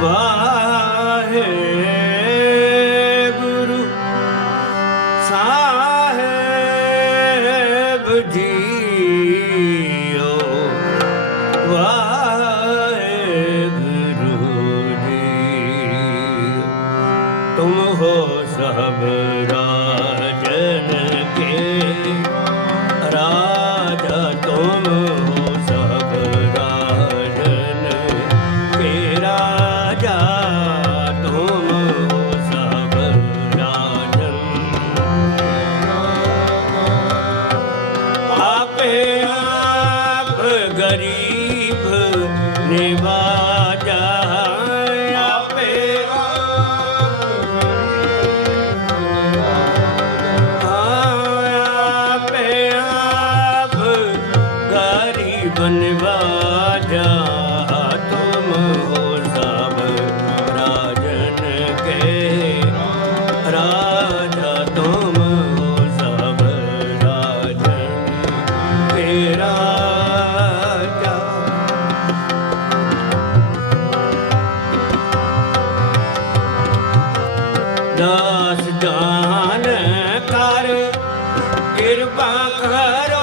怎么 गरीब निवा ਦਾਸ ਜਾਨ ਕਰ ਕਿਰਪਾ ਕਰੋ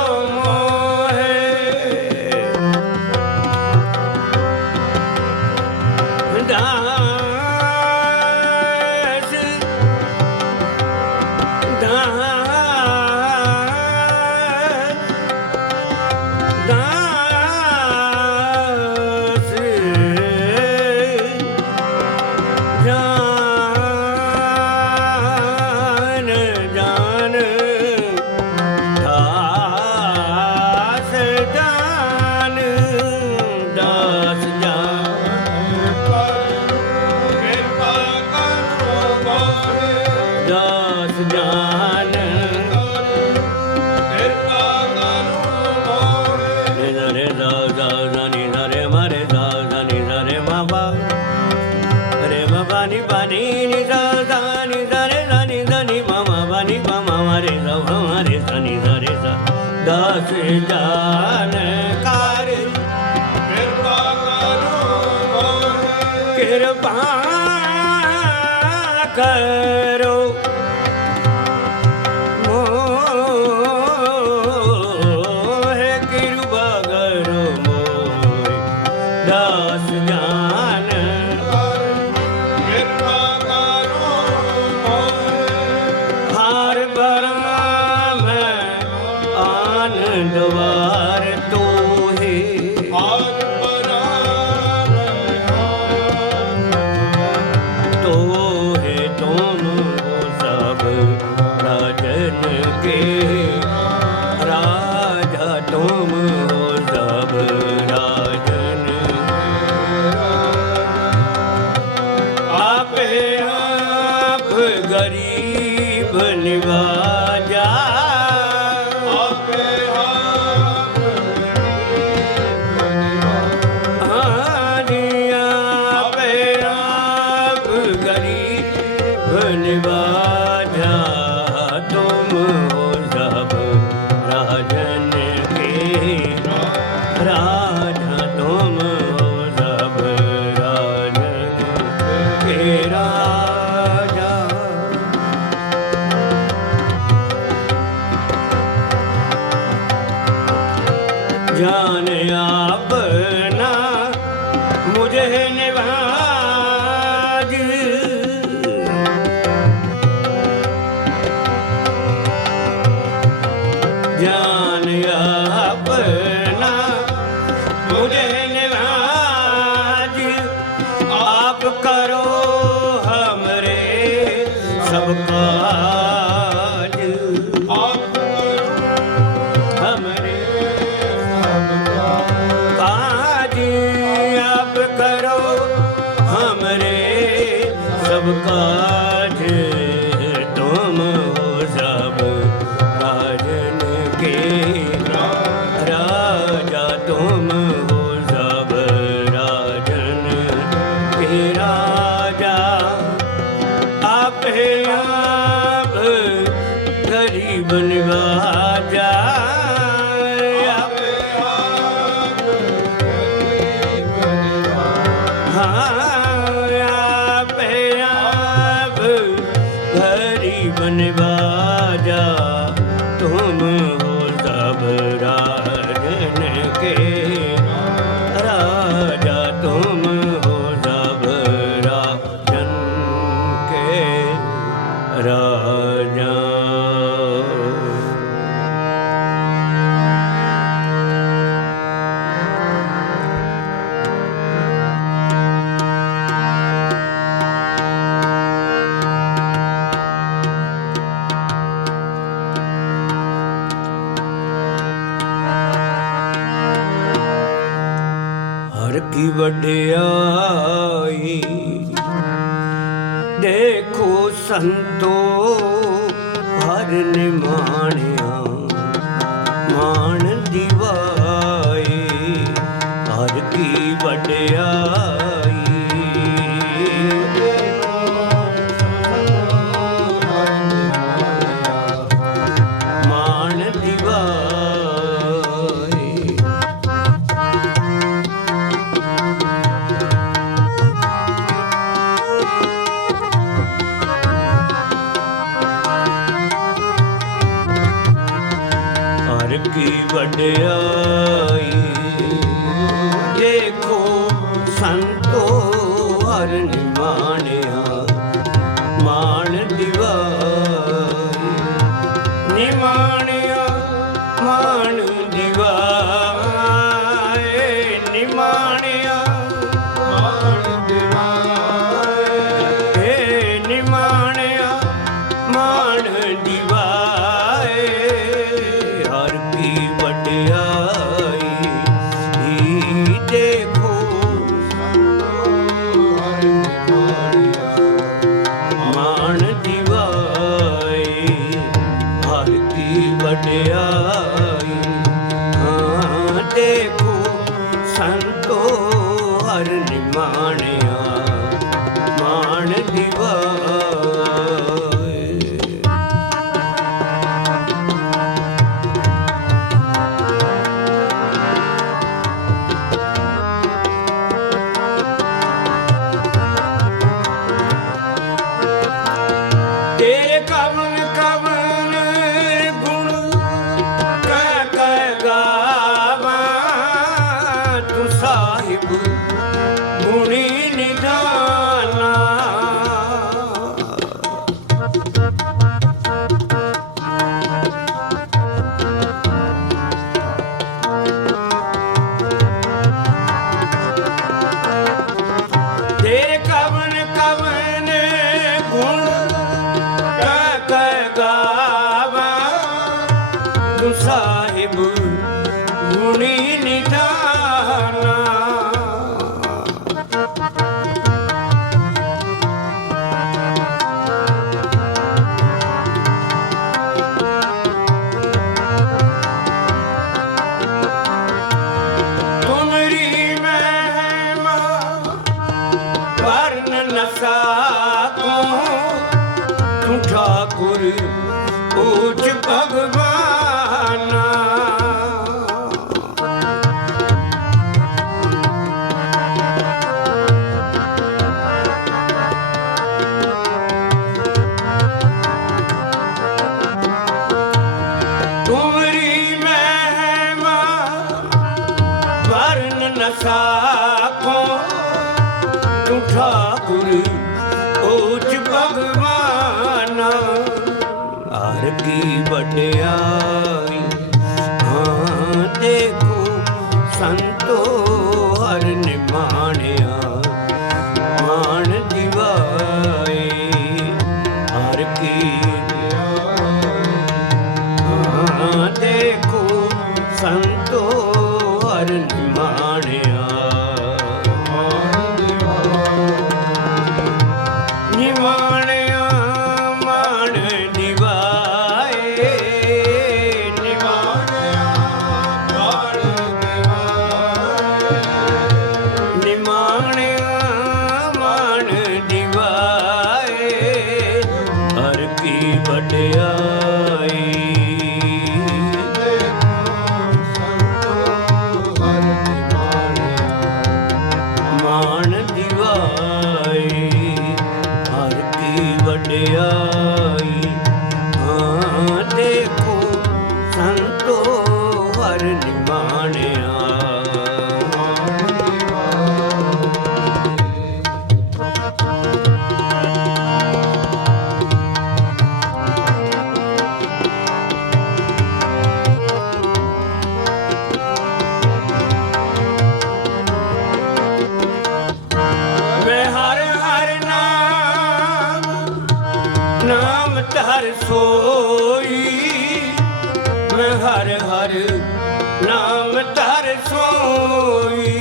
हरी જહનવા राजा 啊 ਹਰ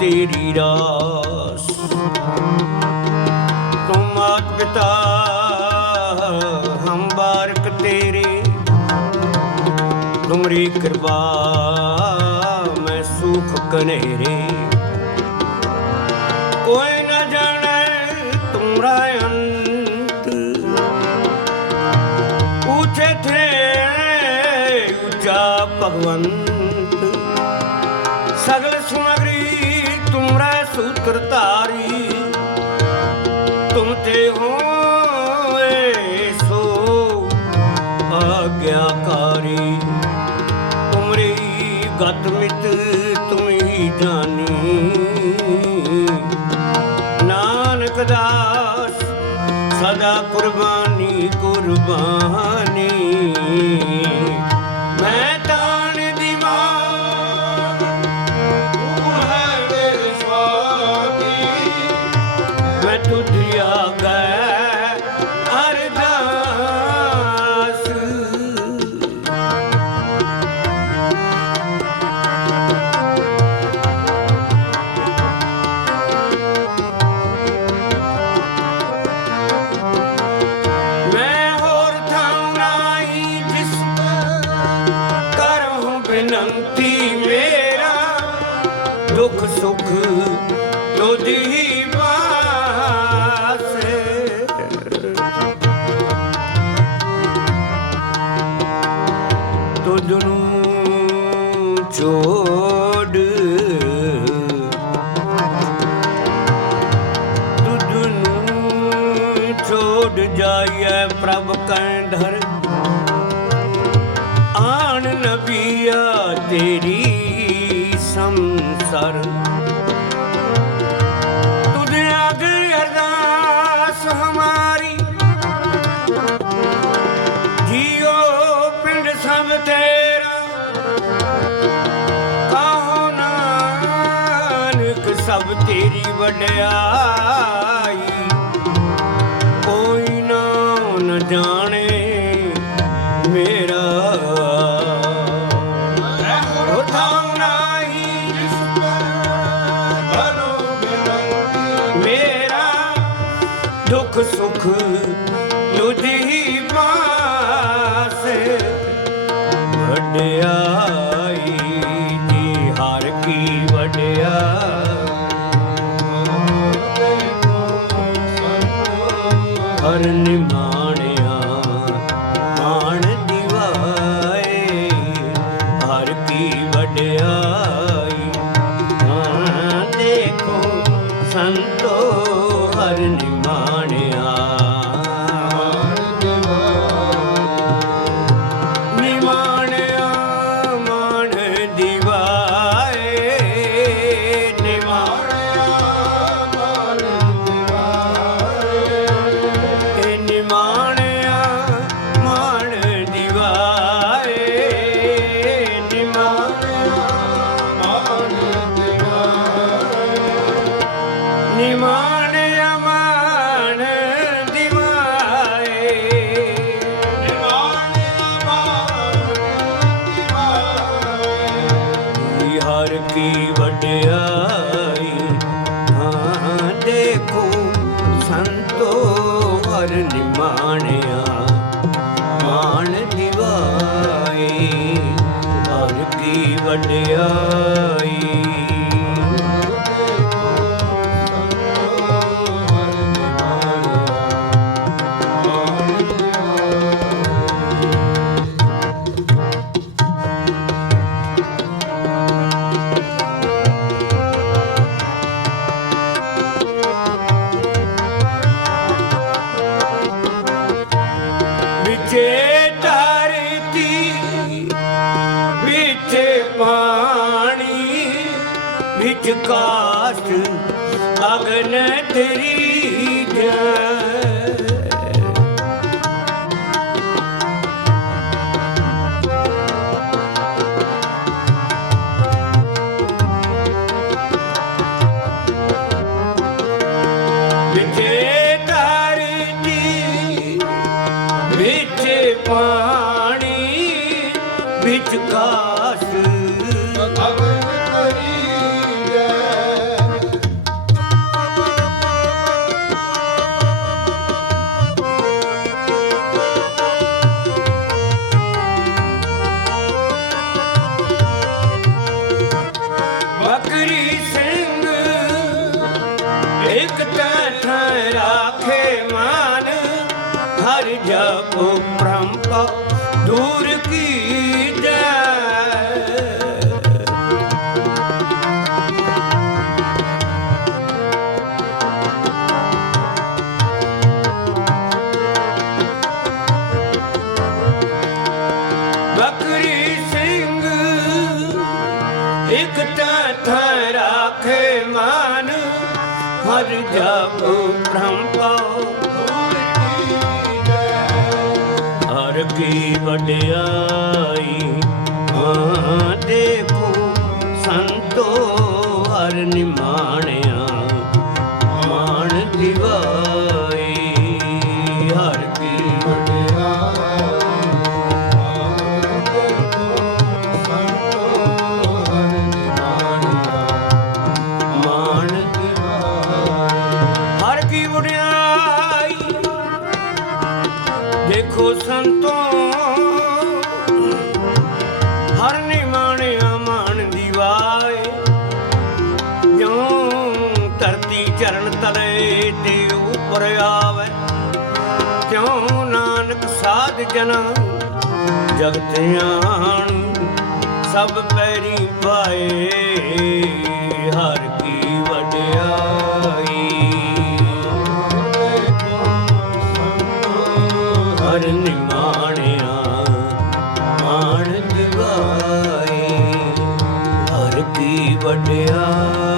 ਤੇਰੀ ਰਾਸ। ਤੂੰ ਪਿਤਾ, ਹਮ ਬਾਰਕ ਤੇਰੇ। ਤੁਮਰੀ ਕਿਰਪਾ, ਮੈਂ ਸੁਖ ਕਨੇਰੇ। ਕੋਈ ਨਾ ਜਾਣੇ ਤੁਮਰਾ ਭਗਵੰਤ। ਕਰ ਧਾਰੀ। ਤੁਮ ਤੇ ਹੋਏ ਸੋ ਆਗਿਆਕਾਰੀ। ਤੁਮਰੀ ਗਤ ਮਿਤ ਤੁਮ ਹੀ ਜਾਣੀ। ਨਾਨਕ ਦਾਸ, ਸਦਾ ਕੁਰਬਾਨੀ ਕੁਰਬਾਨੀ। ਜੋ ਤੇਰੀ ਵਡਿਆ ना Nima. ਪਾਣੀ ਵਿਚਕਾਰ ਭਜਨ ਜਗਤ ਆਣ ਸਭ ਪੈਰੀ ਪਾਏ ਹਰ ਕੀ ਵਡਿਆਈ। ਹਰ ਨਿਮਾਣਿਆ ਹਰ ਕੀ ਵਡਿਆਈ।